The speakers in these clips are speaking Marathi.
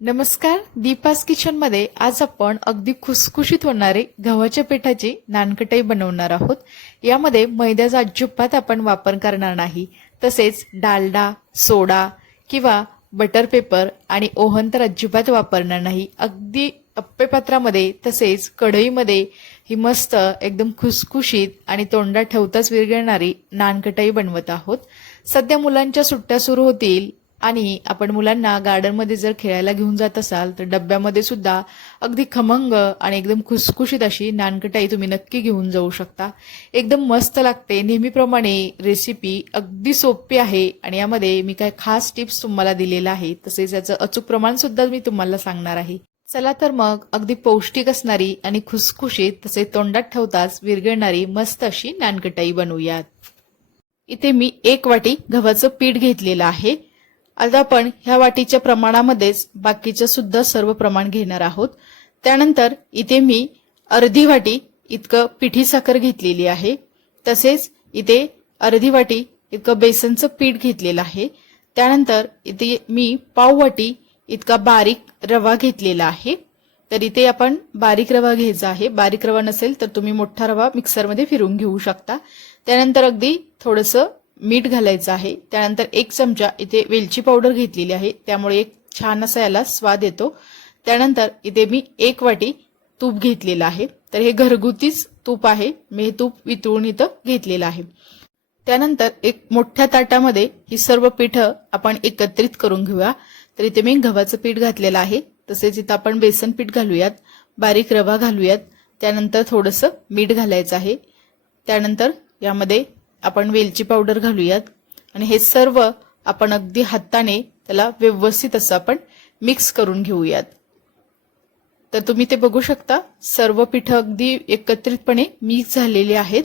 नमस्कार दीपास किचनमध्ये आज आपण अगदी खुसखुशीत होणारे गव्हाच्या पिठाची नानकटाई बनवणार आहोत. यामध्ये मैद्याचा अजिबात आपण वापर करणार नाही. तसेच डालडा सोडा किंवा बटर पेपर आणि ओहन तर अजिबात वापरणार नाही. अगदी अप्पेपात्रामध्ये तसेच कढईमध्ये ही मस्त एकदम खुसखुशीत आणि तोंडात ठेवताच विरघळणारी नानकटाई बनवत आहोत. सध्या मुलांच्या सुट्ट्या सुरू होतील आणि आपण मुलांना गार्डनमध्ये जर खेळायला घेऊन जात असाल तर डब्यामध्ये सुद्धा अगदी खमंग आणि एकदम खुसखुशीत अशी नानकटाई तुम्ही नक्की घेऊन जाऊ शकता. एकदम मस्त लागते. नेहमीप्रमाणे रेसिपी अगदी सोपी आहे आणि यामध्ये मी काही खास टिप्स तुम्हाला दिलेल्या आहे तसेच याचं अचूक प्रमाण सुद्धा मी तुम्हाला सांगणार आहे. चला तर मग अगदी पौष्टिक असणारी आणि खुसखुशीत तसे तोंडात ठेवताच विरघळणारी मस्त अशी नानकटाई बनवूयात. इथे मी एक वाटी गव्हाचं पीठ घेतलेलं आहे. आता आपण ह्या वाटीच्या प्रमाणामध्येच बाकीचे सुद्धा सर्व प्रमाण घेणार आहोत. त्यानंतर इथे मी अर्धी वाटी इतकं पिठी साखर घेतलेली आहे. तसेच इथे अर्धी वाटी इतकं बेसनचं पीठ घेतलेलं आहे. त्यानंतर इथे मी पाव वाटी इतका बारीक रवा घेतलेला आहे. तर इथे आपण बारीक रवा घ्यायचा आहे. बारीक रवा नसेल तर तुम्ही मोठा रवा मिक्सरमध्ये फिरून घेऊ शकता. त्यानंतर अगदी थोडंसं मीठ घालायचं आहे. त्यानंतर एक चमचा इथे वेलची पावडर घेतलेली आहे. त्यामुळे एक छान असा याला स्वाद येतो. त्यानंतर इथे मी एक वाटी तूप घेतलेलं आहे. तर हे घरगुतीच तूप आहे. मी हे तूप वितळून इथं घेतलेलं आहे. त्यानंतर एक मोठ्या ताटामध्ये ही सर्व पिठं आपण एकत्रित करून घेऊया. तर इथे मी गव्हाचं पीठ घातलेलं आहे. तसेच इथं आपण बेसन पीठ घालूयात. बारीक रवा घालूयात. त्यानंतर थोडंसं मीठ घालायचं आहे. त्यानंतर यामध्ये आपण वेलची पावडर घालूयात. आणि हे सर्व आपण अगदी हाताने त्याला व्यवस्थित असं आपण मिक्स करून घेऊयात. तर तुम्ही ते बघू शकता सर्व पिठं अगदी एकत्रितपणे मिक्स झालेली आहेत.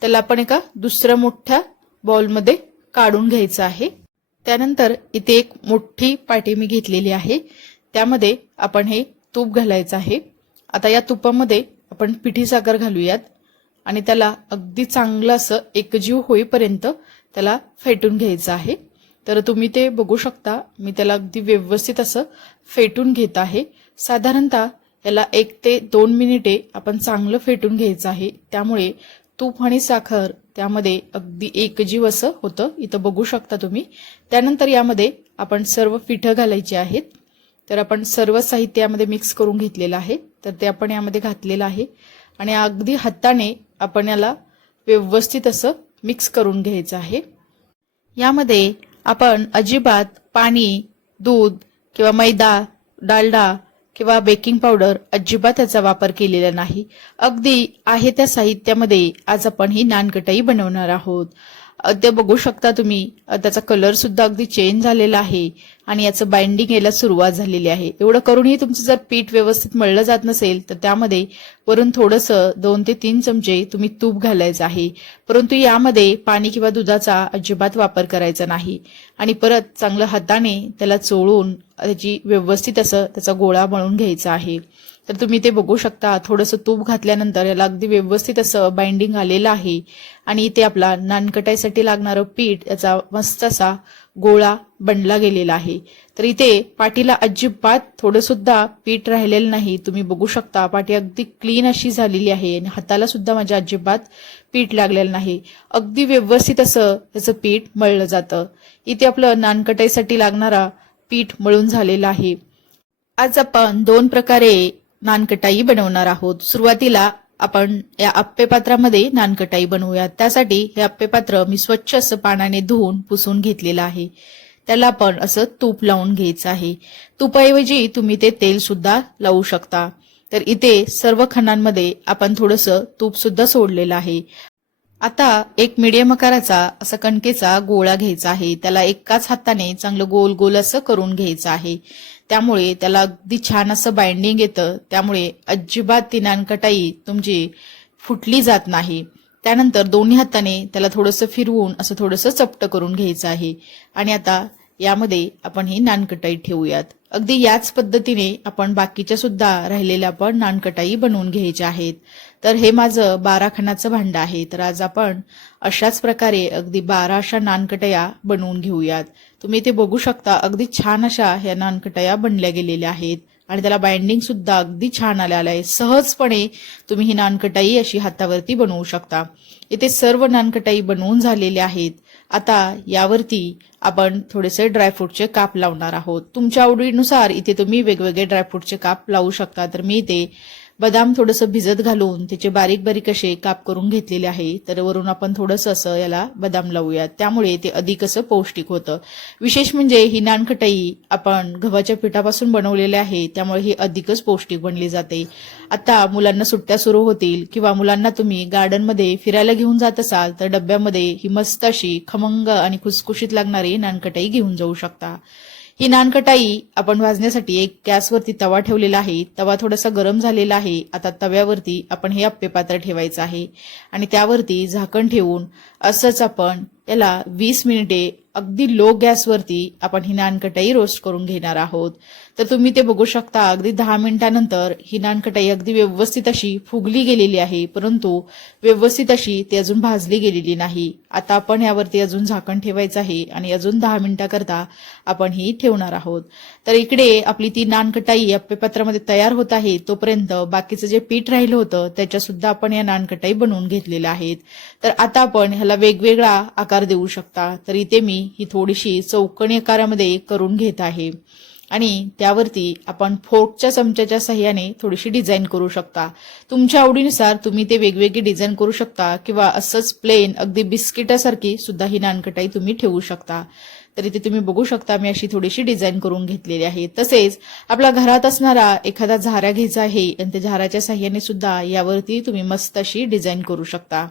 त्याला आपण एका दुसऱ्या मोठ्या बॉलमध्ये काढून घ्यायचं आहे. त्यानंतर इथे एक मोठी पाटी मी घेतलेली आहे. त्यामध्ये आपण हे तूप घालायचं आहे. आता या तुपामध्ये आपण पिठी साखर घालूयात. आणि त्याला अगदी चांगलं असं एकजीव होईपर्यंत त्याला फेटून घ्यायचं आहे. तर तुम्ही ते बघू शकता. मी त्याला अगदी व्यवस्थित असं फेटून घेत आहे. साधारणतः याला एक ते दोन मिनिटे आपण चांगलं फेटून घ्यायचं आहे. त्यामुळे तूप आणि साखर त्यामध्ये अगदी एकजीव असं होतं. इथं बघू शकता तुम्ही. त्यानंतर यामध्ये आपण सर्व पिठं घालायची आहेत. तर आपण सर्व साहित्य यामध्ये मिक्स करून घेतलेलं आहे. तर ते आपण यामध्ये घातलेलं आहे. आणि अगदी हाताने आपण याला व्यवस्थित असं मिक्स करून घ्यायचं आहे. यामध्ये आपण अजिबात पाणी दूध किंवा मैदा डालडा किंवा बेकिंग पावडर अजिबात याचा वापर केलेला नाही. अगदी आहे त्या साहित्यामध्ये आज आपण ही नानकटाई बनवणार आहोत. ते बघू शकता तुम्ही. त्याचा कलर सुद्धा अगदी चेंज झालेला आहे आणि याचं बाइंडिंग यायला सुरुवात झालेली आहे. एवढं करूनही तुमचं जर पीठ व्यवस्थित मळलं जात नसेल तर त्यामध्ये वरून थोडंसं दोन ते तीन चमचे तुम्ही तूप घालायचं आहे. परंतु यामध्ये पाणी किंवा दुधाचा अजिबात वापर करायचा नाही. आणि परत चांगलं हाताने त्याला चोळून त्याची व्यवस्थित असं त्याचा गोळा बनवून घ्यायचा आहे. तर तुम्ही ते बघू शकता. थोडंसं तूप घातल्यानंतर याला अगदी व्यवस्थित असं बाइंडिंग आलेलं आहे. आणि इथे आपला नानकटाईसाठी लागणारं पीठ याचा मस्त असा गोळा बनला गेलेला आहे. तर इथे पाठीला अजिबात थोडं सुद्धा पीठ राहिलेलं नाही. तुम्ही बघू शकता पाठी अगदी क्लीन अशी झालेली आहे. आणि हाताला सुद्धा माझ्या अजिबात पीठ लागलेलं नाही. अगदी व्यवस्थित असं त्याचं पीठ मळलं जातं. इथे आपलं नानकटाईसाठी लागणारा पीठ मळून झालेलं आहे. आज आपण दोन प्रकारे नानकटाई बनवणार आहोत. सुरुवातीला आपण या आप्पे पात्रामध्ये नानकटाई बनवूया त्यासाठी हे आप्पे पात्र मी स्वच्छ असं पाण्याने धुवून पुसून घेतलेलं आहे. त्याला आपण असं तूप लावून घ्यायचं आहे. तुपाऐवजी तुम्ही ते तेल सुद्धा लावू शकता. तर इथे सर्व खणांमध्ये आपण थोडंसं तूप सुद्धा सोडलेलं आहे. आता एक मिडियम आकाराचा असा कणकेचा गोळा घ्यायचा आहे. त्याला एकाच हाताने चांगलं गोल गोल असं करून घ्यायचं आहे. त्यामुळे त्याला अगदी छान असं बाइंडिंग येतं. त्यामुळे अजिबात ती नानकटाई तुमची फुटली जात नाही. त्यानंतर दोन्ही हाताने त्याला थोडंसं फिरवून असं थोडंसं चपट करून घ्यायचं आहे. आणि आता यामध्ये आपण ही नानकटाई ठेवूयात. अगदी याच पद्धतीने आपण बाकीच्या सुद्धा राहिलेल्या पण नानकटाई बनवून घ्यायच्या आहेत. तर हे माझं बारा खणाचं भांड आहे. तर आज आपण अशाच प्रकारे अगदी बारा अशा नानकटया बनवून घेऊयात. तुम्ही ते बघू शकता अगदी छान अशा ह्या नानकटया बनल्या गेलेल्या आहेत. आणि त्याला बाइंडिंग सुद्धा अगदी छान आलेलं आहे. सहजपणे तुम्ही ही नानकटाई अशी हातावरती बनवू शकता. इथे सर्व नानकटाई बनवून झालेल्या आहेत. आता यावरती आपण थोडेसे ड्रायफ्रूटचे काप लावणार आहोत. तुमच्या आवडीनुसार इथे तुम्ही वेगवेगळे ड्रायफ्रूटचे काप लावू शकता. तर मी इथे बदाम थोडंसं भिजत घालून त्याचे बारीक बारीक असे काप करून घेतलेले आहे. तर वरून आपण थोडंसं असं याला बदाम लावूयात. त्यामुळे ते अधिक असं पौष्टिक होतं. विशेष म्हणजे ही नानखटाई आपण गव्हाच्या पिठापासून बनवलेली आहे त्यामुळे ही अधिकच पौष्टिक बनली जाते. आता मुलांना सुट्ट्या सुरू होतील किंवा मुलांना तुम्ही गार्डनमध्ये फिरायला घेऊन जात असाल तर डब्यामध्ये ही मस्त अशी खमंग आणि खुसखुशीत लागणारी नानखटाई घेऊन जाऊ शकता. ही नानकटाई आपण भाजण्यासाठी एक गॅसवरती तवा ठेवलेला आहे. तवा थोडासा गरम झालेला आहे. आता तव्यावरती आपण हे अप्पे पात्र ठेवायचं आहे. आणि त्यावरती झाकण ठेवून असंच आपण याला वीस मिनिटे अगदी लो गॅसवरती आपण ही नानकटाई रोस्ट करून घेणार आहोत. तर तुम्ही ते बघू शकता अगदी दहा मिनिटानंतर ही नानकटाई अगदी व्यवस्थित अशी फुगली गेलेली आहे परंतु व्यवस्थित अशी ती अजून भाजली गेलेली नाही. आता आपण यावरती अजून झाकण ठेवायचं आहे आणि अजून दहा मिनिटाकरता आपण ही ठेवणार आहोत. तर इकडे आपली ती नानकटाई अप्पेपात्रामध्ये तयार होत आहे तोपर्यंत बाकीचं जे पीठ राहिलं होतं त्याच्या सुद्धा आपण या नानकटाई बनवून घेतलेल्या आहेत. तर आता आपण ह्याला वेगवेगळा आकार देऊ शकता तर इथे मी ही थोडीशी चौकणी आकारामध्ये करून घेत आहे. आणि त्यावरती आपण फोर्कच्या चमच्याच्या सहाय्याने थोडीशी डिझाईन करू शकता. तुमच्या आवडीनुसार तुम्ही ते वेगवेगळी डिझाईन करू शकता किंवा असंच प्लेन अगदी बिस्किटासारखी सुद्धा ही नानकटाई तुम्ही ठेवू शकता. तर इथे तुम्ही बघू शकता मी अशी थोडीशी डिझाईन करून घेतलेली आहे. तसेच आपल्या घरात असणारा एखादा झारा घ्यायचा आहे आणि त्या झाराच्या साह्याने सुद्धा यावरती तुम्ही मस्त अशी डिझाईन करू शकता.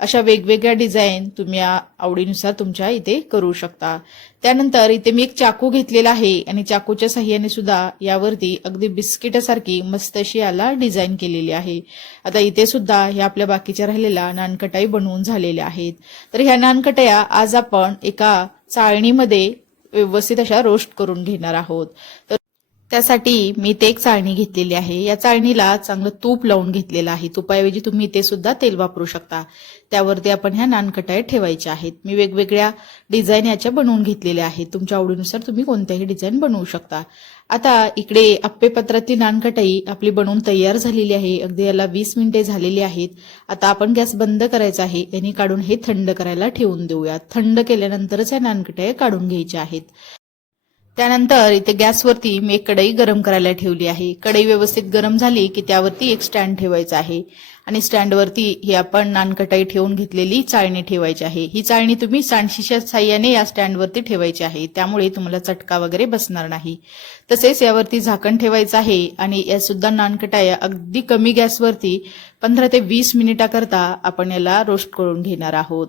अशा वेगवेगळ्या डिझाईन तुम्ही आवडीनुसार तुमच्या इथे करू शकता. त्यानंतर इथे मी एक चाकू घेतलेला आहे आणि चाकूच्या साह्याने सुद्धा यावरती अगदी बिस्किटासारखी मस्त अशी याला डिझाईन केलेली आहे. आता इथे सुद्धा ह्या आपल्या बाकीच्या राहिलेल्या नानकटाई बनवून झालेल्या आहेत. तर ह्या नानकटया आज आपण एका चाळणीमध्ये व्यवस्थित अशा रोस्ट करून घेणार आहोत. तर त्यासाठी मी ते एक चाळणी घेतलेली आहे. या चाळणीला चांगलं तूप लावून घेतलेलं आहे. तुपाऐवजी तुम्ही ते सुद्धा तेल वापरू शकता. त्यावरती आपण ह्या नानकटाया ठेवायच्या आहेत. मी वेगवेगळ्या डिझाईन याच्या बनवून घेतलेल्या आहेत. तुमच्या आवडीनुसार तुम्ही कोणत्याही डिझाईन बनवू शकता. आता इकडे अप्पेपत्रातली नानकटाई आपली बनवून तयार झालेली आहे. अगदी याला वीस मिनिटे झालेली आहेत. आता आपण गॅस बंद करायचा आहे. यांनी काढून हे थंड करायला ठेवून देऊया थंड केल्यानंतरच या नानकटाया काढून घ्यायच्या आहेत. त्यानंतर इथे गॅसवरती मी एक कढई गरम करायला ठेवली आहे. कढई व्यवस्थित गरम झाली की त्यावरती एक स्टँड ठेवायचा आहे. आणि स्टँडवरती ही आपण नानकटाई ठेवून घेतलेली चाळणी ठेवायची आहे. ही चाळणी तुम्ही सांडशीच्या साह्याने या स्टँडवरती ठेवायची आहे. त्यामुळे तुम्हाला चटका वगैरे बसणार नाही. तसेच यावरती झाकण ठेवायचं आहे आणि या सुद्धा नानकटाया अगदी कमी गॅसवरती पंधरा ते वीस मिनिटाकरता आपण याला रोस्ट करून घेणार आहोत.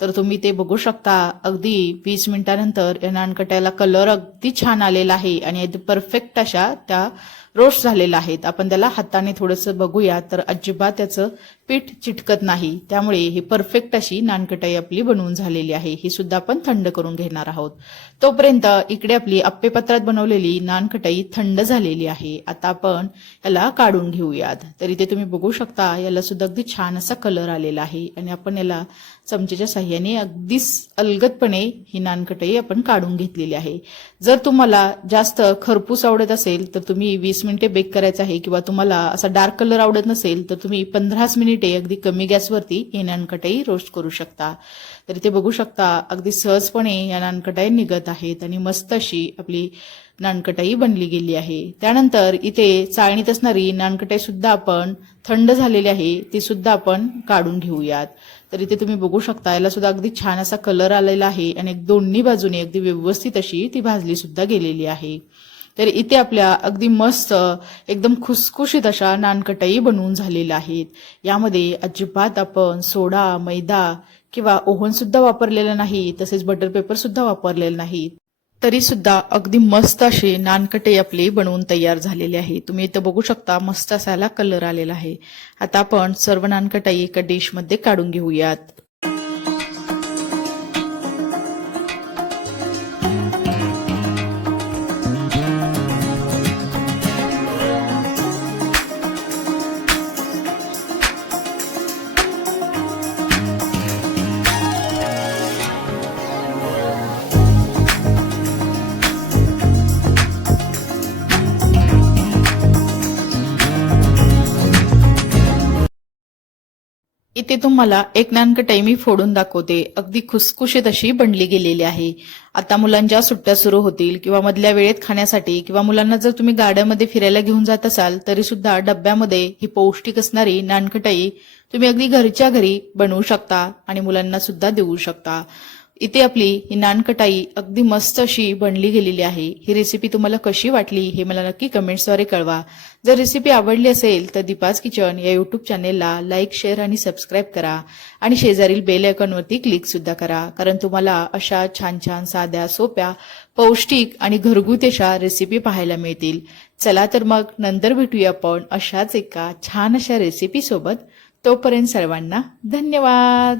तर तुम्ही ते बघू शकता. अगदी वीस मिनिटानंतर या नानकट्याला कलर अगदी छान आलेला आहे आणि अगदी परफेक्ट अशा त्या रोष झालेला आहेत. आपण त्याला हाताने थोडंसं बघूया तर अजिबात त्याचं पीठ चिटकत नाही. त्यामुळे ही परफेक्ट अशी नानकटाई आपली बनवून झालेली आहे. ही सुद्धा आपण थंड करून घेणार आहोत. तोपर्यंत इकडे आपली अप्पेपत्रात बनवलेली नानकटाई थंड झालेली आहे. आता आपण याला काढून घेऊयात. तर इथे तुम्ही बघू शकता याला सुद्धा अगदी छान असा कलर आलेला आहे. आणि आपण याला चमचेच्या साह्याने अगदीच अलगदपणे ही नानकटाई आपण काढून घेतलेली आहे. जर तुम्हाला जास्त खरपूस आवडत असेल तर तुम्ही वीस मिनिटे बेक करायचं आहे किंवा तुम्हाला असा डार्क कलर आवडत नसेल तर तुम्ही पंधराच मिनिटे अगदी कमी गॅसवरती हे नानकटाई रोस्ट करू शकता. तर इथे बघू शकता अगदी सहजपणे या नानकटाई निघत आहेत आणि मस्त अशी आपली नानकटाई बनली गेली आहे. त्यानंतर इथे चाळणीत असणारी नानकटाई सुद्धा आपण थंड झालेली आहे ती सुद्धा आपण काढून घेऊयात. तर इथे तुम्ही बघू शकता याला सुद्धा अगदी छान असा कलर आलेला आहे आणि दोन्ही बाजूने अगदी व्यवस्थित अशी ती भाजली सुद्धा गेलेली आहे. तर इथे आपल्या अगदी मस्त एकदम खुसखुशीत अशा नानकटाई बनवून झालेल्या आहेत. यामध्ये अजिबात आपण सोडा मैदा किंवा ओव्हन सुद्धा वापरलेलं नाही तसेच बटर पेपर सुद्धा वापरलेलं नाही. तरी सुद्धा अगदी मस्त असे नानकटे आपले बनवून तयार झालेले आहे. तुम्ही इथं बघू शकता मस्त असायला कलर आलेला आहे. आता आपण सर्व नानकटाई एका डिशमध्ये काढून घेऊयात. ते तुम्हाला एक नानकटाई मी फोडून दाखवते. अगदी खुसखुशीत अशी बनली गेलेली आहे. आता मुलांच्या सुट्ट्या सुरू होतील किंवा मधल्या वेळेत खाण्यासाठी किंवा मुलांना जर तुम्ही गाड्यामध्ये फिरायला घेऊन जात असाल तरी सुद्धा डब्यामध्ये ही पौष्टिक असणारी नानकटाई तुम्ही अगदी घरच्या घरी बनवू शकता आणि मुलांना सुद्धा देऊ शकता. इथे आपली ही नानकटाई अगदी मस्त अशी बनली गेलेली आहे. ही रेसिपी तुम्हाला कशी वाटली हे मला नक्की कमेंट्सद्वारे कळवा. जर रेसिपी आवडली असेल तर दीपाज किचन या युट्यूब चॅनेलला लाईक शेअर आणि सबस्क्राईब करा. आणि शेजारील बेल आयकॉनवरती क्लिक सुद्धा करा. कारण तुम्हाला अशा छान छान साध्या सोप्या पौष्टिक आणि घरगुती अशा रेसिपी पाहायला मिळतील. चला तर मग नंतर भेटूया आपण अशाच एका छान अशा रेसिपीसोबत तोपर्यंत सर्वांना धन्यवाद!